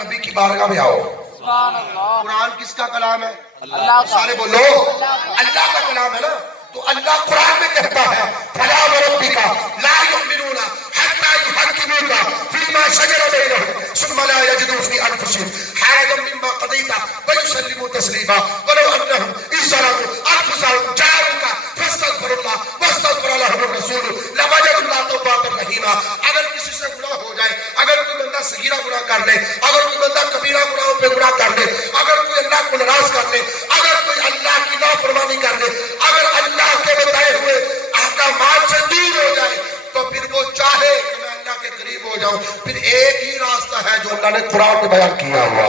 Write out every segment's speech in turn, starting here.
नबी की बारगाह में आओ। कुरान किसका कलाम है? अल्लाह। सारे बोलो अल्लाह का कलाम है ना। तो अल्लाह कुरान में कहता है फला व रब्बिका ला युमिनूना हत्ता युहक्किमूका फीमा शजरा बैनहुम सुम्मा ला यजिदू फी अनफुसिहिम हारजम मिम्मा क़दैता व युसल्लिमू तस्लीमा वलौ अन्नहुम इज़्ज़लमू अनफुसहुम जाऊका फस्तगफिरुल्लाह वस्तगफर लहुर रसूल लवजदुल्लाह तौबातर रहीमा। अगर किसी से गुनाह हो जाए, अगर कोई बंदा सगीरा गुनाह कर ले, अगर कोई बंदा कबीरा गुनाहों पे गुनाह कर ले, अगर कोई अल्लाह को नाराज कर ले, अगर कोई अल्लाह की नाफरमानी कर ले, अगर अल्लाह के बताए हुए अहकामात से दूर हो जाए, तो फिर वो चाहे कि मैं अल्लाह के करीब हो जाऊं, फिर एक ही रास्ता है जो अल्लाह ने कुरान में बयान किया हुआ।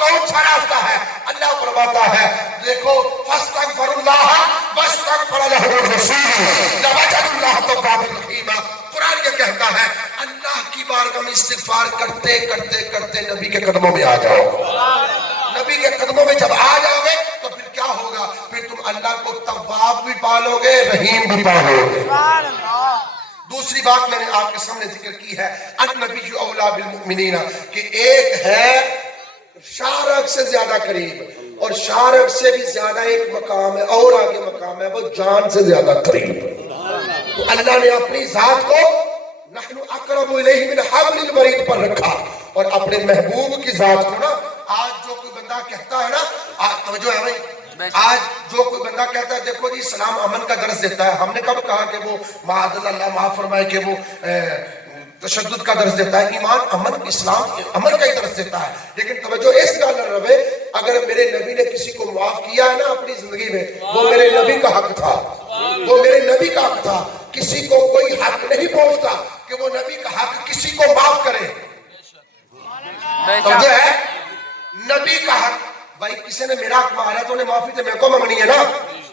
कौन सा रास्ता है? अल्लाह फरमाता है देखो फस्तगफिरुल्लाह वस्तगफर लहुर रसूल लवजदुल्लाह तौबातर रहीमा। कुरान ये कहता है अल्लाह की बारगाह में इस्तिगफार करते करते करते नबी के कदमों में आ जाओ। नबी के कदमों में जब आ जाओगे तो फिर क्या होगा? फिर तुम अल्लाह को तव्वाब भी पालोगे, रहीम भी पालोगे। दूसरी बात मैंने आपके सामने जिक्र की है अन्नबी औला बिल मुमिनीना कि एक है शारक से ज्यादा करीब और शारक से भी ज्यादा एक मकाम है और आगे मकाम है वो जान से ज्यादा करीब। तो अल्लाह ने अपनी जात को नहनु अक़रबु इलैहि मिन हब्लिल वरीद पर रखा और अपने महबूब की जात को ना आज जो कोई बंदा कहता है ना तवज्जो है भाई, आज जो कोई बंदा कहता है देखो जी इस्लाम अमन का दर्ज देता है, हमने कब कहा कि वो माअज़ल्लाह माफ फरमाए कि वो तशद्दुद का दर्ज देता है? ईमान अमन इस्लाम अमन का ही दर्ज देता है। लेकिन तवज्जो इस गल रवे अगर मेरे नबी ने किसी को माफ किया है ना अपनी जिंदगी में, वो मेरे नबी का हक था, वो मेरे नबी का हक था। किसी को कोई हक नहीं पहुंचता कि वो नबी का हक किसी को माफ करे। तो जो है नबी का हक भाई किसी ने मेरा हक मारा तो उन्हें माफी तो मेरे को मंगनी है ना।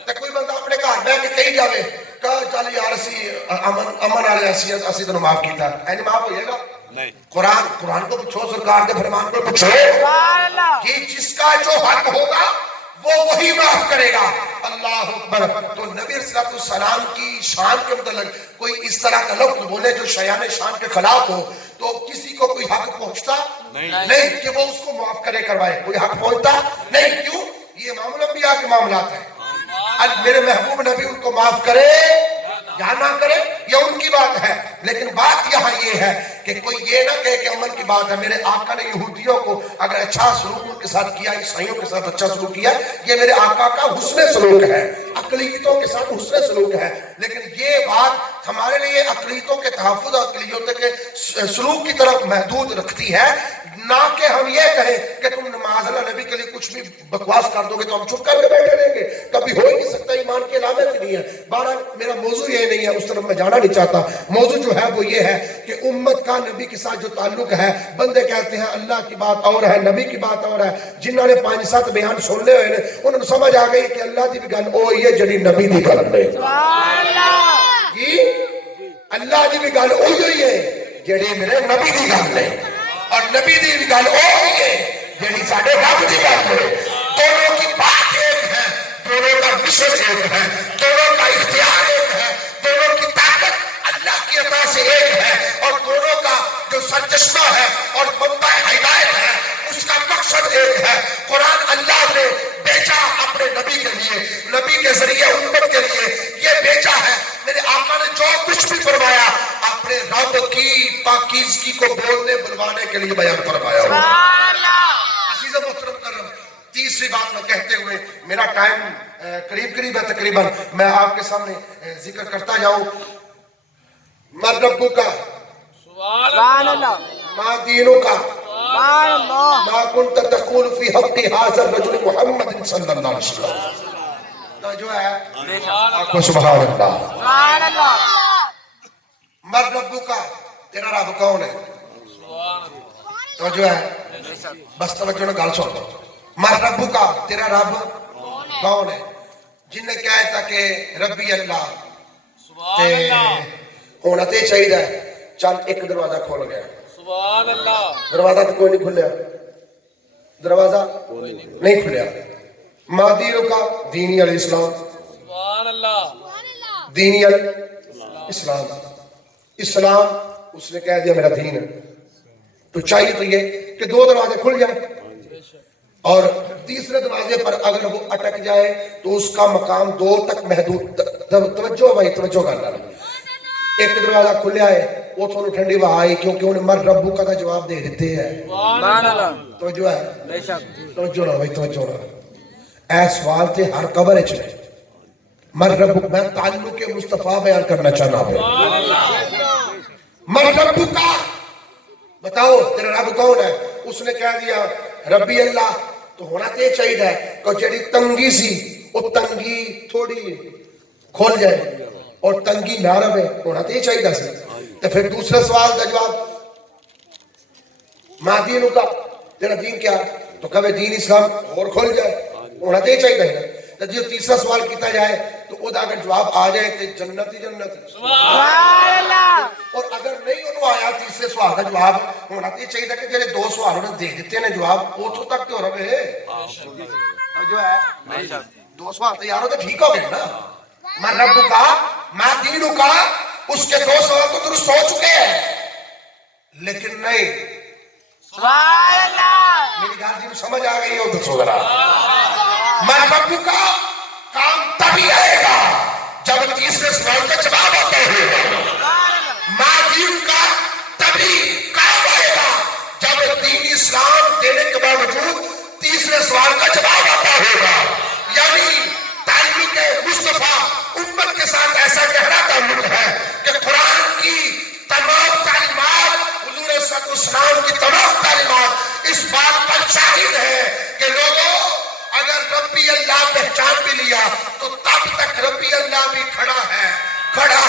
तो कोई बंदा अपने घर बह के कही जावे कह चल यार असी अमन वाले असी तेन माफ किया, ऐसे माफ हो जाएगा? नहीं। कुरान को पूछो, सरकार के फरमान को पूछो कि जिसका जो हक होगा वो वही माफ करेगा। अल्लाह अकबर। तो नबी सलाम की शान के मतलब कोई इस तरह का लफ्ज बोले जो शयान शान के खिलाफ हो तो किसी को कोई हक पहुंचता नहीं कि वो उसको माफ करे करवाए, कोई हक पहुंचता नहीं। क्यों? ये मामला अंबिया के मामलात है। आज मेरे महबूब नबी उनको माफ करे या ना करे ये उनकी बात है, लेकिन बात यहाँ ये है कि कोई ये ना कहे कि अमन की बात है। मेरे आका ने यहूदियों को अगर अच्छा सलूक उनके साथ किया, ईसाइयों के साथ अच्छा सलूक किया, ये मेरे आका का हुस्न सलूक है, अकलीतों के साथ हुस्न सलूक है। लेकिन ये बात हमारे लिए अकलीतों के तहफ़्फ़ुज़ और अकलीतों के सलूक की तरफ महदूद रखती है, ना कि हम ये कहें कि तुम माज़अल्लाह नबी के लिए कुछ भी बकवास कर दोगे तो हम चुप करके बैठे रहेंगे। कभी हो ही नहीं सकता, ईमान की अलामत ही नहीं है। बहरहाल मेरा मौजू ये नहीं है, उस तरफ मैं जाना नहीं चाहता। मौजू जो है वो ये है कि उम्मत का नबी के साथ जो ताल्लुक है, बंदे कहते हैं अल्लाह की बात और है, नबी की बात और है। जिन्होंने 5-7 बयान सुन ले हुए उन्होंने समझ आ गई कि अल्लाह की भी गल ओ ही है जड़ी नबी की गल है। अल्लाह की भी गल ओ ही है जड़ी मेरे नबी की गल है और नबी की गल ओ ही है जड़ी साडे रब की गल है। दोनों की बात एक है, दोनों का मिशन एक है, दोनों का इख्तियार एक है, दोनों की ताकत अल्लाह की अता से एक है और दोनों का जो सरचश्मा है और मंबा हिदायत है उसका मकसद एक है। कुरान अल्लाह ने बेचा अपने नबी के लिए, नबी के जरिए उम्मत के लिए ये बेचा है। मेरे आका ने जो कुछ भी फरमाया अपने रब की पाकीज़गी को बोलने बुलवाने के लिए बयान फरमाया। अज़ीज़ मोहतरम करम, तीसरी बात मैं कहते हुए मेरा टाइम करीब है तकरीबन, मैं आपके सामने जिक्र करता जाऊं। मर रब्बु का सुभान अल्लाह, मा दीनु का सुभान अल्लाह, मा कुंत तक़ूल फी हक़्क़ि हाज़ा रजुल मुहम्मद सल्लल्लाहु अलैहि वसल्लम। तो जो है आपको सुभान अल्लाह सुभान अल्लाह। मर रब्बु का, तेरा रब कौन है? तो जो है बस तवज्जो ना गल सुन। मर रब्बु का, तेरा रब कौन है? जिन्हें कहा था कि रब्बी अल्लाह होना तो चाहिए। चल एक दरवाजा खोल गया, सुभान अल्लाह। दरवाजा तो कोई नहीं खुलिया, दरवाजा नहीं खुलिया। मादीनों का दीनी अल इस्लाम, सुभान अल्लाह। दीनी अल इस्लाम, इस्लाम उसने कह दिया मेरा दीन है। تو چاہیے تو یہ کہ 2 دروازے کھل جائیں اور تیسرے دروازے پر اگر وہ اٹک جائے تو اس کا مقام 2 تک محدود. توجہ بھائی توجہ کرنا. ایک دروازہ کھلیا ہے وہ تھوڑا ٹھنڈی ہوا آئی کیونکہ انہیں مر ربو کا جواب دے دیتے ہیں. توجہ ہے توجہ نہ بھائی توجہ نہ. اے سوال تے ہر قبر اچ نے مر ربو میں تعلق مصطفیٰ بیان کرنا چاہنا ہوں. مر ربو کا بتاؤ تیرا رب کون ہے؟ اس نے کہہ دیا ربی اللہ. تو ہونا تے چاہیے ہے کہ جڑی تنگی سی وہ تنگی تھوڑی کھول جائے اور تنگی نہ رہے. ہونا تے چاہیے سی. تو پھر دوسرے سوال کا جواب ماں دین کا تیرا دین کیا تو کبھی دین اسلام اور کھول جائے. ہونا تے چاہیے ہے. تو جو تیسرا سوال کیتا جائے تو وہ اگر جواب آ جائے تو جنت ہی جنت. اور اگر نہیں انہوں آیا تیسرے سوال کا جواب ہونا تو یہ چاہیے کہ جنہیں 2 سوالوں نے دے دیتے ہیں جواب وہ تو تک تو رہے جو ہے 2 سوال تو یاروں تو ٹھیک ہو گئے نا. میں رب کا میں دین کا اس کے 2 سوال تو درست ہو چکے ہیں لیکن نہیں. میری گھر جی سمجھ آ گئی ہو دسو ذرا. میں رب کا کام تبھی آئے گا جب تیسرے سوال کا جواب آتا ہوگا. دین کا تبھی کام آئے گا جب دین اسلام دینے کے باوجود تیسرے سوال کا جواب آتا ہوگا. یعنی تعلق مصطفیٰ امت کے ساتھ ایسا گہرا تعلق ہے کہ قرآن کی تمام تعلیمات حضور صلی اللہ علیہ وسلم کی تمام تعلیمات اس بات پر شاہد ہے کہ لوگوں اگر ربی اللہ پہچان بھی لیا تو تب تک ربی اللہ بھی کھڑا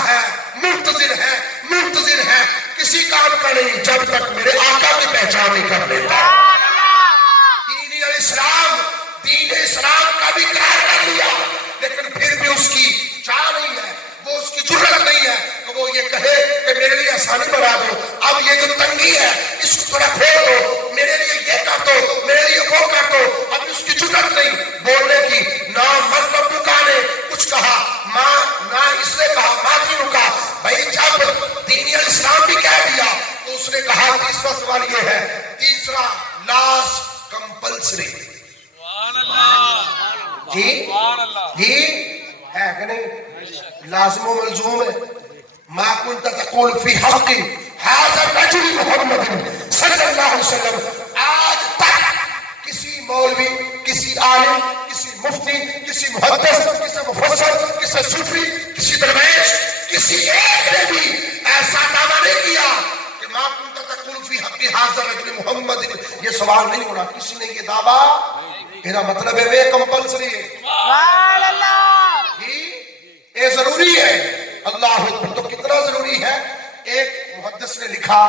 ہے منتظر ہے کسی کام کا نہیں جب تک میرے آقا کی پہچان نہیں کر لیتا. دین اسلام کا بھی قرار کر لیا لیکن پھر بھی اس کی چاہ نہیں ہے وہ اس کی جرت نہیں ہے کہ وہ یہ کہے کہ میرے لیے آسانی بنا دو. اب یہ جو تنگی ہے اس کو تھوڑا کھول دو میرے لیے یہ کر دو میرے لیے وہ کر دو. اب اس کی جرت نہیں بولنے کی. نہ مرتبہ کا نے کچھ کہا نہ اس نے کہا ماں دین کا. بھائی جب دین اسلام بھی کہہ دیا تو اس نے کہا تیسرا سوال یہ ہے تیسرا لاسٹ کمپلسری. جی ہے کہ نہیں لازم و ملزوم ہے. ما كنت تقول في حق هذا الرجل محمد صلی اللہ علیہ وسلم. آج تک کسی مولوی کسی عالم کسی مفتی کسی محدث کسی مفسر کسی صوفی کسی درویش کسی ایک نے بھی ایسا دعویٰ نہیں کیا کہ ما كنت تقول في حق هذا الرجل محمد. یہ سوال نہیں ہونا کسی نے یہ دعویٰ. میرا مطلب ہے وہ کمپلسری ہے. سبحان اللہ. یہ ضروری ہے. اللہ تو کتنا ضروری ہے. ایک محدث نے لکھا